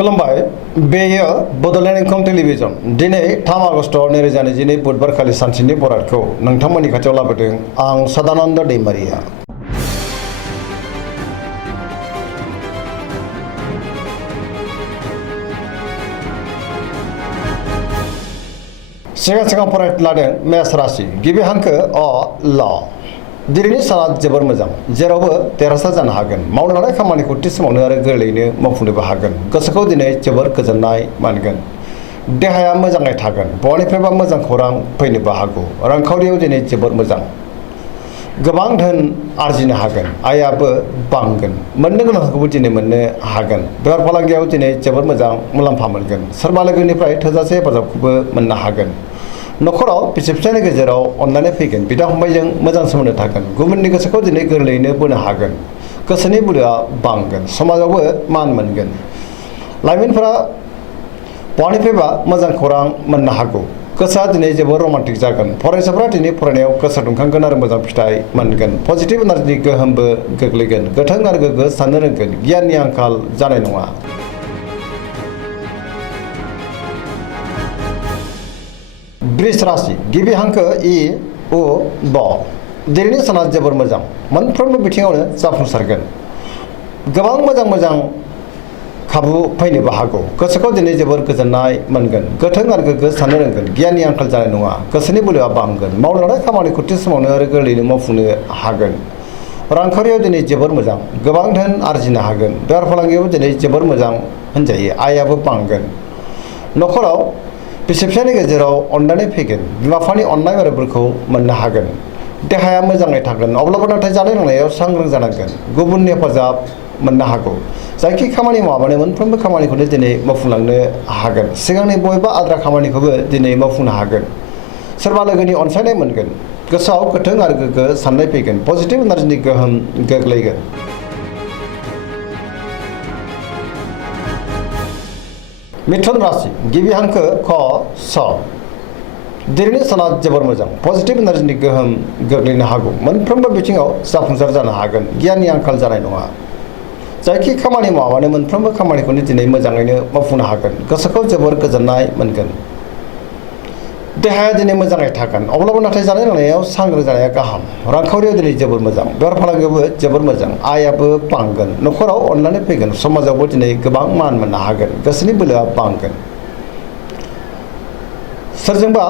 खुलुमबाय बेयो बड'लेण्ड इंखं टेलिभिजन दिनै 3 आगस्ट 2022 बुधबार खालि सानसेनि बरादखौ नोंथांमोननि खाथियाव लाबोदों आं सदानन्द दैमारिया। सिगां फरायनो लादों मेष राशि गिबि हांखो अ ल दिनैनि साना जोबोर मोजां जेरावबो देरहासार जानो हागोन मावनो लानाय खामानिखौ थि समावनो आरो गोरलैयैनो मावफुंनोबो हागोन गोसोखौ दिनै जोबोर गोजोननाय मोनगोन देहाया मोजाङै थागोन बहानिफ्रायबा मोजां खौरां फैनोबो हागौ रांखावरियाव दिनै जोबोर मोजां गोबां धोन आरजिनो हागोन आयाबो बांगोन मोननो गोनांखौबो दिनै मोननो हागोन बेफार फालांगियाव दिनै जोबोर मोजां मुलाम्फा मोनगोन सोरबा लोगोनिफ्राय थोजासे हेफाजाबखौबो मोननो हागोन नखराव बिसि फिसायनि गेजेराव अनलायनाय फैगोन बिदा फंबायजों मोजां सोमोन्दो थागोन गुबुननि गोसोखौ दिनै गोरलैयैनो बोनो हागोन गोसोनि बोलोआ बांगोन समाजावबो मान मोनगोन लाइमोनफोरा बहानिफ्रायबा मोजां खौरां मोननो हागौ गोसोआ दिनै जोबोर रमान्टिक जागोन फरायसाफोरा दिनै फरायनायाव गोसो दुंखांगोन आरो मोजां फिथाइ मोनगोन पजिटिभ एनार्जिनि गोहोमबो गोग्लैगोन गोथों आरो गोग्गो साननो रोंगोन गियाननि आंखाल जानाय नङा। वृष राशि गिबि हांखो इ उ ब दिनैनि साना जोबोर मोजां मोनफ्रोमबो बिथिङावनो जाफुंसारगोन गोबां मोजां खाबु फैनोबो हागौ गोसोखौ दिनै जोबोर गोजोननाय मोनगोन गोथों आरो गोग्गो साननो रोंगोन गियाननि आंखाल जानाय नङा गोसोनि बोलोआ बांगोन मावनो लानाय खामानिखौ थि समावनो आरो गोरलैयैनो मावफुंनो हागोन रांखावरियाव दिनै जोबोर मोजां गोबां धोन आरजिनो हागोन बेफार फालांगियाव दिनै जोबोर मोजां होनजायो आयाबो बांगोन नखराव बिसि फिसायनि गेजेराव अनलायनाय फैगोन बिमा बिफानि अननाय आरो बोरखौ मोननो हागोन देहाया मोजाङै थागोन अब्लाबो नाथाय जानाय लोंनायाव सांग्रां जानांगोन गुबुननि हेफाजाब मोननो हागौ जायखि खामानि मावाबानो मोनफ्रोमबो खामानिखौनो दिनै मावफुंलांनो हागोन सिगांनि बबेबा आद्रा खामानिखौबो दिनै मावफुंनो हागोन सोरबा लोगोनि अनसायनाय मोनगोन गोसोआव गोथों आरो गोग्गो साननाय फैगोन पजिटिभ एनार्जिनि गोहोम गोग्लैगोन। मिथुन राशि गिबि हांखो ख स दिनैनि साना जोबोर मोजां पजिटिभ एनार्जिनि गोहोम गोग्लैनो हागौ मोनफ्रोमबो बिथिङाव जाफुंसार जानो हागोन गियाननि आंखाल जानाय नङा जायखि खामानि मावाबानो मोनफ्रोमबो खामानिखौनो दिनै मोजाङैनो मावफुंनो हागोन गोसोखौ जोबोर गोजोननाय मोनगोन देहाया दिनै मोजाङै थागोन अब्लाबो नाथाय जानाय लोंनायाव सांग्रां जानाया गाहाम रांखावरियाव दिनै जोबोर मोजां बेफार फालांगियावबो जोबोर मोजां आयाबो बांगोन नखराव अनलायनाय फैगोन समाजावबो दिनै गोबां मान मोननो हागोन गोसोनि बोलोआ बांगोन सोरजोंबा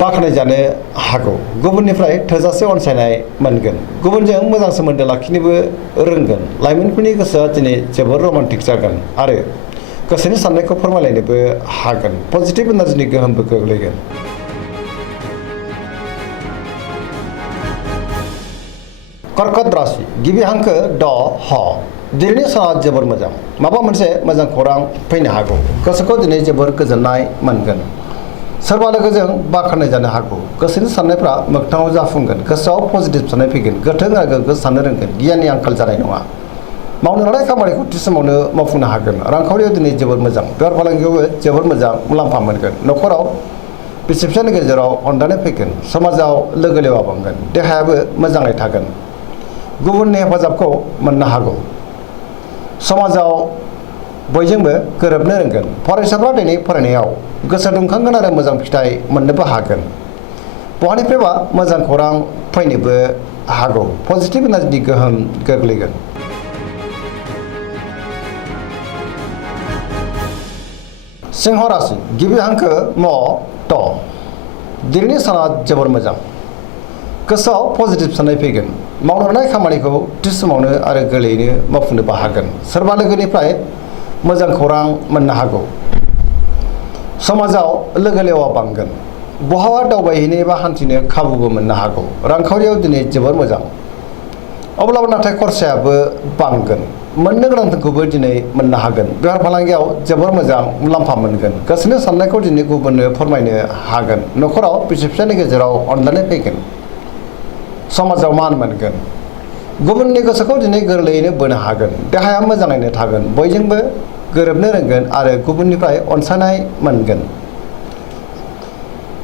बाख्नाय जानो हागौ गुबुननिफ्राय थोजासे अनसायनाय मोनगोन गुबुनजों मोजां सोमोन्दो लाखिनोबो रोंगोन लाइमोनफोरनि गोसोआ दिनै जोबोर रमान्टिक जागोन आरो गोसोनि साननायखौ फोरमायलायनोबो हागोन पजिटिभ एनार्जिनि गोहोमबो गोग्लैगोन। कर्कट राशि गिबि हांखो ड ह दिनैनि साना जोबोर मोजां माबा मोनसे मोजां खौरां फैनो हागौ गोसोखौ दिनै जोबोर गोजोननाय मोनगोन सोरबा लोगोजों बाख्नाय जानो हागौ गोसोनि साननायफ्रा मोगथाङाव जाफुंगोन गोसोआव पजिटिभ साननाय फैगोन गोथों आरो गोग्गो साननो रोंगोन गियाननि आंखाल जानाय नङा मावनो लानाय खामानिखौ थि समावनो मावफुंनो हागोन रांखावरियाव दिनै जोबोर मोजां बेफार फालांगियावबो जोबोर मोजां मुलाम्फा मोनगोन नखराव बिसि फिसायनि गेजेराव अनलायनाय फैगोन समाजाव लोगो लेवा बांगोन देहायाबो मोजाङै थागोन गुबुननि हेफाजाबखौ मोननो हागौ समाजाव बयजोंबो गोरोबनो रोंगोन फरायसाफ्रा दिनै फरायनायाव गोसो दुंखांगोन आरो मोजां फिथाइ मोननोबो हागोन बहानिफ्रायबा मोजां खौरां फैनोबो हागौ पजिटिभ एनार्जिनि गोहोम गोग्लैगोन। सिंह राशि गिबि हांखो म ट दिनैनि साना जोबोर मोजां गोसोआव पजिटिभ साननाय फैगोन मावनो लानाय खामानिखौ थि समावनो आरो गोरलैयैनो मावफुंनोबो हागोन सोरबा लोगोनिफ्राय मोजां खौरां मोननो हागौ समाजाव लोगो लेवा बांगोन बहाबा दावबायहैनो एबा हान्थिनो खाबुबो मोननो हागौ रांखावरियाव दिनै जोबोर मोजां अब्लाबो नाथाय खरसायाबो बांगोन मोननो गोनांखौबो दिनै मोननो हागोन बेफार फालांगियाव जोबोर मोजां मुलाम्फा मोनगोन गोसोनि साननायखौ दिनै गुबुननो फोरमायनो हागोन नखराव बिसि फिसायनि गेजेराव अनलायनाय फैगोन समाजाव मान मोनगोन गुबुननि गोसोखौ दिनै गोरलैयैनो बोनो हागोन देहाया मोजाङैनो थागोन बयजोंबो गोरोबनो रोंगोन आरो गुबुननिफ्राय अनसायनाय मोनगोन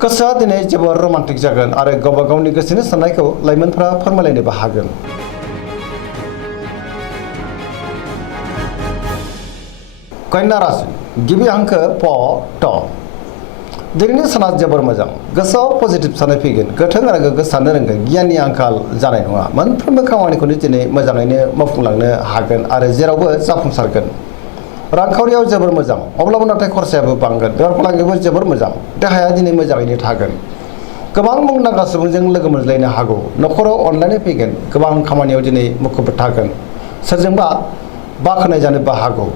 गोसोआ दिनै जोबोर रमान्टिक जागोन आरो गावबा गावनि गोसोनि साननायखौ लाइमोनफ्रा फोरमायलायनोबो हागोन। कन्या राशि गिबि हांखो प ट दिनैनि साना जोबोर मोजां गोसोआव पजिटिभ साननाय फैगोन गोथों आरो गोग्गो साननो रोंगोन गियाननि आंखाल जानाय नङा मोनफ्रोमबो खामानिखौनो दिनै मोजाङैनो मावफुंलांनो हागोन आरो जेरावबो जाफुंसारगोन रांखावरियाव जोबोर मोजां अब्लाबो नाथाय खरसायाबो बांगोन बेफार फालांगियावबो जोबोर मोजां देहाया दिनै मोजाङैनो थागोन गोबां मुंदांखा सुबुंजों लोगो मोनज्लायनो हागौ न'खराव अनलायनाय फैगोन गोबां खामानियाव दिनै मुखुब थागोन सोरजोंबा बाख्नाय जानोबो हागौ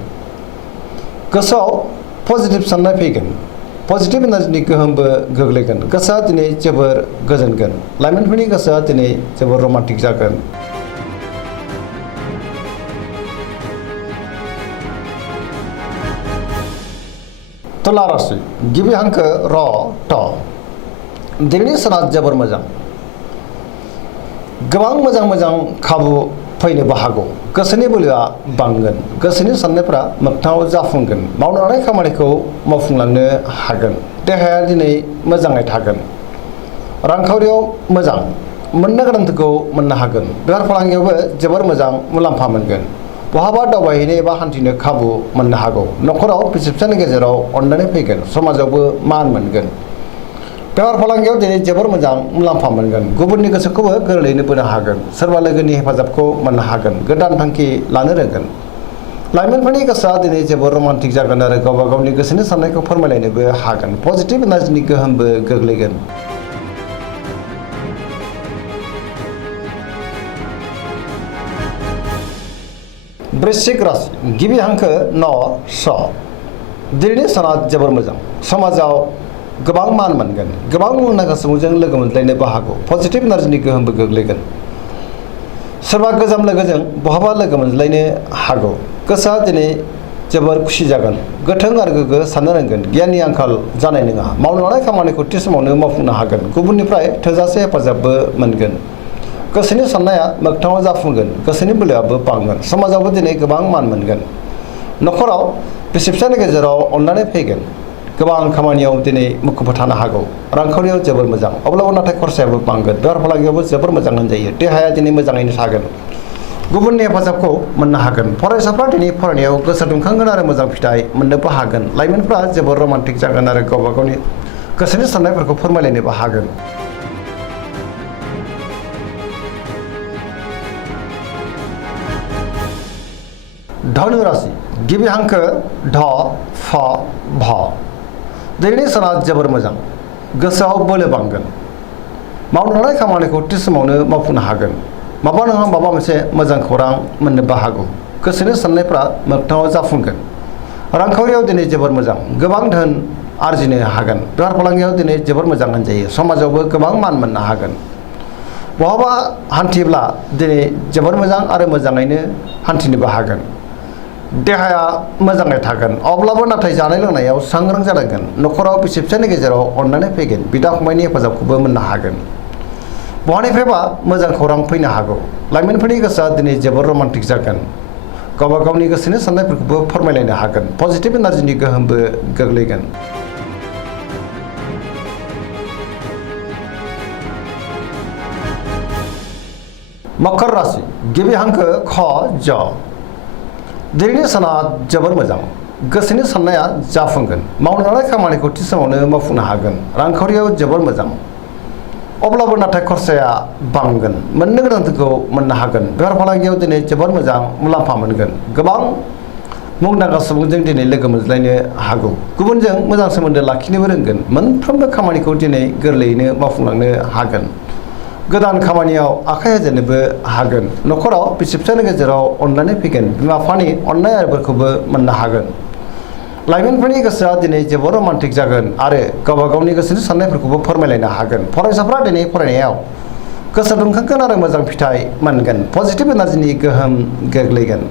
गोसोआव पजिटिभ साननाय फैगोन पजिटिभ एनार्जिनि गोहोमबो गोग्लैगोन गोसोआ दिनै जोबोर गोजोनगोन लाइमोनफोरनि गोसोआ दिनै जोबोर रमान्टिक जागोन तुला राशि गिबि हांखो र ट दिनैनि साना जोबोर मोजां गोबां मोजां खाबु फैनोबो हागौ गोसोनि बोलोआ बांगोन गोसोनि साननायफोरा मोगथाङाव जाफुंगोन मावनो लानाय खामानिखौ मावफुंलांनो हागोन देहाया दिनै मोजाङै थागोन रांखावरियाव मोजां मोननो गोनांथिखौ मोननो हागोन बेफार फालांगियावबो जोबोर मोजां मुलाम्फा मोनगोन बहाबा दावबायहैनो एबा हान्थिनो खाबु मोननो हागौ न'खराव बिसि फिसायनि गेजेराव अनलायनाय फैगोन समाजावबो मान मोनगोन बेफार फालांगियाव दिनै जोबोर मोजां मुलाम्फा मोनगोन गुबुननि गोसोखौबो गोरलैयैनो बोनो हागोन सोरबा लोगोनि हेफाजाबखौ मोननो हागोन गोदान थांखि लानो रोंगोन लाइमोनफोरनि गोसोआ दिनै जोबोर रमान्टिक जागोन आरो गावबा गावनि गोसोनि साननायखौ फोरमायलायनोबो हागोन पजिटिभ एनार्जिनि गोहोमबो गोग्लैगोन वृश्चिक राशि गिबि हांखो न स दिनैनि साना जोबोर मोजां समाजाव गोबां मान मोनगोन गोबां मुंदांखा सुबुंजों लोगो मोनज्लायनोबो हागौ पजिटिभ एनार्जिनि गोहोमबो गोग्लैगोन सोरबा गोजाम लोगोजों बहाबा लोगो मोनज्लायनो हागौ गोसोआ दिनै जोबोर खुसि जागोन गोथों आरो गोग्गो साननो रोंगोन गियाननि आंखाल जानाय नङा मावनो लानाय खामानिखौ थि समावनो मावफुंनो हागोन गुबुननिफ्राय थोजासे हेफाजाबबो मोनगोन गोसोनि साननाया मोगथाङाव जाफुंगोन गोसोनि बोलोआबो बांगोन समाजावबो दिनै गोबां मान मोनगोन न'खराव बिसि फिसायनि गेजेराव अनलायनाय फैगोन गोबां खामानियाव दिनै मुखुब थानो हागौ रांखावरियाव जोबोर मोजां अब्लाबो नाथाय खरसायाबो बांगोन बेफार फालांगियावबो जोबोर मोजां होनजायो देहाया दिनै मोजाङैनो थागोन गुबुननि हेफाजाबखौ मोननो हागोन फरायसाफ्रा दिनै फरायनायाव गोसो दुंखांगोन आरो मोजां फिथाइ मोननोबो हागोन लाइमोनफ्रा जोबोर रमान्टिक जागोन आरो गावबा गावनि गोसोनि साननायफोरखौ फोरमायलायनोबो हागोन धनु राशि गिबि हांखो ढ फ भ दिनैनि साना जोबोर मोजां गोसोआव बोलो बांगोन मावनो लानाय खामानिखौ थि समावनो मावफुंनो हागोन माबा नङा माबा मोनसे मोजां खौरां मोननोबो हागौ गोसोनि साननायफ्रा मोगथाङाव जाफुंगोन रांखावरियाव दिनै जोबोर मोजां गोबां धोन आरजिनो हागोन बेफार फालांगियाव दिनै जोबोर मोजां होनजायो समाजावबो गोबां मान मोननो हागोन बहाबा हान्थिब्ला दिनै जोबोर मोजां आरो मोजाङैनो हान्थिनोबो हागोन देहाया मोजाङै थागोन अब्लाबो नाथाय जानाय लोंनायाव सांग्रां जानांगोन न'खराव बिसि फिसायनि गेजेराव अनलायनाय फैगोन बिदा फंबायनि हेफाजाबखौबो मोननो हागोन बहानिफ्रायबा मोजां खौरां फैनो हागौ लाइमोनफोरनि गोसोआ दिनै जोबोर रमान्टिक जागोन गावबा गावनि गोसोनि साननायफोरखौबो फोरमायलायनो हागोन पजिटिभ एनार्जिनि गोहोमबो गोग्लैगोन मकर राशि गिबि हांखो ख ज दिनैनि साना जोबोर मोजां गोसोनि साननाया जाफुंगोन मावनो लानाय खामानिखौ थि समावनो मावफुंनो हागोन रांखावरियाव जोबोर मोजां अब्लाबो नाथाय खरसाया बांगोन मोननो गोनांथिखौ मोननो हागोन बेफार फालांगियाव दिनै जोबोर मोजां मुलाम्फा मोनगोन गोबां मुंदांखा सुबुंजों दिनै लोगो मोनज्लायनो हागौ गुबुनजों मोजां सोमोन्दो लाखिनोबो रोंगोन मोनफ्रोमबो खामानिखौ दिनै गोरलैयैनो मावफुंलांनो हागोन गोदान खामानियाव आखाइ होजेननोबो हागोन न'खराव बिसि फिसायनि गेजेराव अनलायनाय फैगोन बिमा बिफानि अननाय आरिफोरखौबो मोननो हागोन लाइमोनफोरनि गोसोआ दिनै जोबोर रमान्टिक जागोन आरो गावबा गावनि गोसोनि साननायफोरखौबो फोरमायलायनो हागोन फरायसाफ्रा दिनै फरायनायाव गोसो दुंखांगोन आरो मोजां फिथाइ मोनगोन पजिटिभ एनार्जिनि गोहोम गोग्लैगोन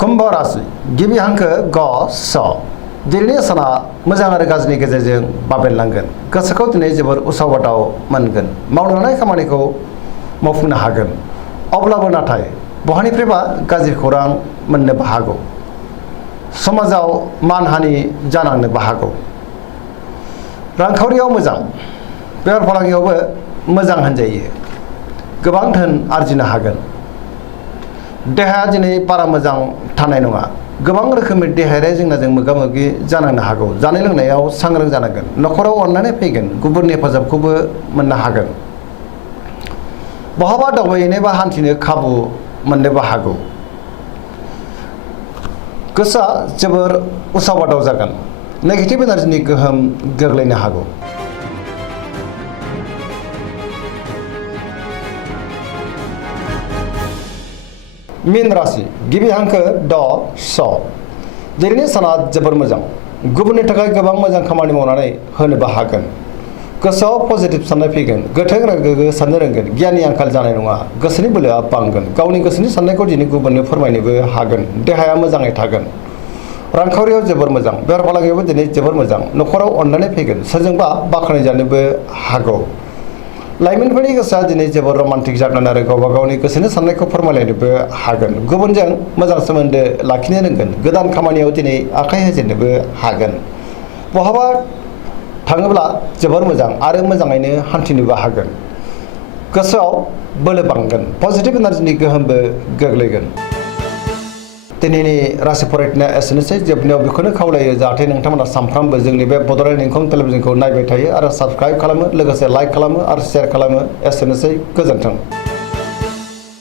कुम्भ राशि गिबि हांखो ग स दिनैनि साना मोजां आरो गाज्रिनि गेजेरजों बाबेनलांगोन गोसोखौ दिनै जोबोर उसाव बादाव मोनगोन मावनो लानाय खामानिखौ मावफुंनो हागोन अब्लाबो नाथाय बहानिफ्रायबा गाज्रि खौरां मोननोबो हागौ समाजाव मानहानि जानांनोबो हागौ रांखावरियाव मोजां बेफार फालांगियावबो मोजां होनजायो गोबां धोन आरजिनो हागोन। देहाया दिनै बारा मोजां थानाय नङा। गोबां रोखोमनि देहायारि जेंनाजों मोगा-मोगि जानांनो हागौ। जानाय लोंनायाव सांग्रां जानांगोन। न'खराव अननानै फैगोन। गुबुननि हेफाजाबखौबो मोननो हागोन। बहाबा दावबायहैनो बा हान्थिनो खाबु मोननोबो हागौ। गोसोआ जोबोर उसाव-बादाव जागोन। नेगेटिभ एनार्जिनि गोहोम गोग्लैनो हागौ। मीन राशि गिबि हांखो ड स। दिनैनि साना जोबोर मोजां। गुबुननि थाखाय गोबां मोजां खामानि मावनानै होनोबो हागोन। गोसोआव पजिटिभ साननाय फैगोन। गोथों गोगो साननो रोंगोन। गियाननि आंखाल जानाय नङा। गोसोनि बोलोआ बांगोन। गावनि गोसोनि साननायखौ दिनै गुबुननो फोरमायनोबो हागोन। देहाया मोजाङै थागोन। रांखावरियाव जोबोर मोजां। बेफार फालांगियावबो दिनै जोबोर मोजां। न'खराव अननानै फैगोन। सोरजोंबा बाख्नायजानोबो हागौ। लाइमोनफोरनि गोसोआ दिनै जोबोर रमान्टिक जागोन आरो गावबा गावनि गोसोनि साननायखौ फोरमायलायनोबो हागोन। गुबुनजों मोजां सोमोन्दो लाखिनो रोंगोन। गोदान खामानियाव दिनै आखाइ होजेननोबो हागोन। बहाबा थाङोब्ला जोबोर मोजां आरो मोजाङैनो हान्थिनोबो हागोन। गोसोआव बोलो बांगोन। पजिटिभ एनार्जिनि गोहोमबो गोग्लैगोन। दिनैनि राशि फरायनाया एसेनोसै। जोबनायाव बेखौनो खावलायो जाहाथे नोंथांमोना सानफ्रामबो जोंनि बे बड'लेण्ड इंखं टेलिभिजनखौ नायबाय थायो आरो साबस्क्राइब खालामो, लोगोसे लाइक खालामो आरो शेयार खालामो। एसेनोसै, गोजोन्थों।